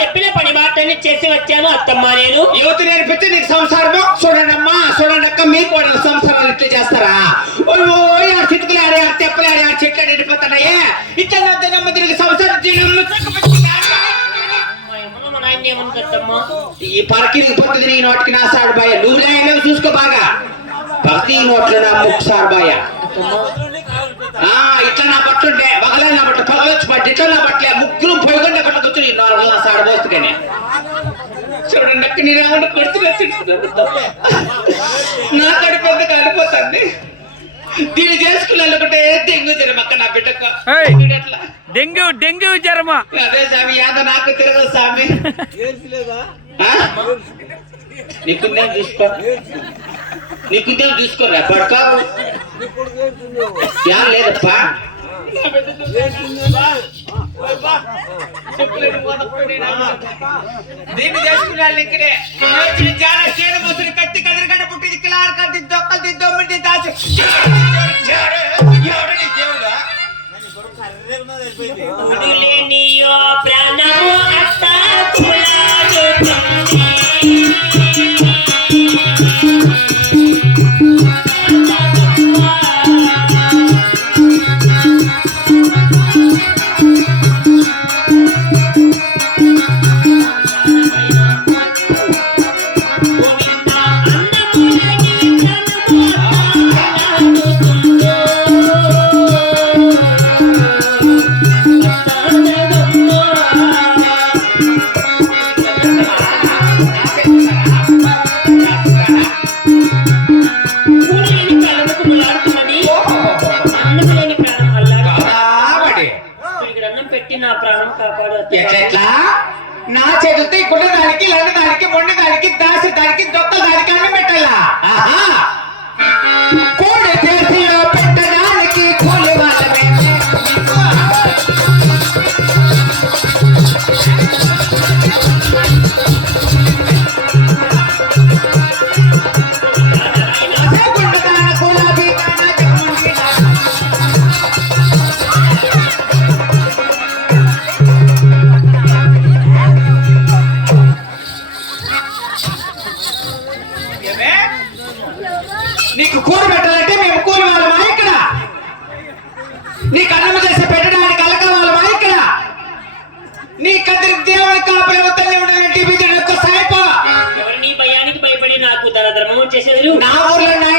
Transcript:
నేర్పించాను అత్తమ్మ నేను. యువత నేర్పితే నీకు సంసారము? చూడండమ్మా చూడండి అక్క మీకు కూడా సంసారాలు ఇట్లా చేస్తారా? చితుకులు ఆడే తెప్పలు ఆడే చెట్లు ఎండిపోతున్నాయే. ఇట్లా తిరిగి సంసారం నాయన ఏమనుకుంటమ్మా ఈ పరకి పట్టుది నీ నోటికి నా సాడు బాయ. నువ్వు లేవు చూసుకో బాగా? ప్రతి నోట్లో నా ముక్కు సాడు బాయ. ఆ ఇట్లా నా పట్టుంటే పగలే నా బట్ట పగలొచ్చి పట్టి ఇట్లా నా బట్టలే ముగ్గురు పొయ్యకుండా కొట్ట కూర్చుని నాలుగు నా సాడు పోస్తుకనే చూడండి అక్క నేను ఏమన్నా కొడుతున్నా నా ఎంత కాలిపోతుంది. దీన్ని చేసుకుని అనుకుంటే దెంగు జరం అక్క నా బిడ్డకు. డెంగ్యూ డెంగ్యూ జ్వరమా? అదే స్వామి యాద నాకు తిరగదు స్వామి? నీకుందేం చూసుకో? నీకుందేం చూసుకోరా? పడక. యా లేదప్పా. దీన్ని చేసుకున్నాను ఇక్కడే. చాలా చేను ముసురు కత్తి కదిరిగడ్డ పుట్టి దిక్కులారు కత్తి దొక్కలు దిద్దు దొమ్మిడి దాచి ఎట్లా? నా చేతులతో ఇక్కడ దానికి లండ దానికి మొండి దానికి దాసి దానికి దొక్కల దానికి అన్నం పెట్టాలా? ఆహా. నీ కదిరి దేవుని కాపలి తల్లి ఉండాలంటే బిడ్డలకు సాయిపో. ఎవరు నీ భయానికి భయపడి నాకు ధన ధర్మం చేసేది నా ఊర్లో నా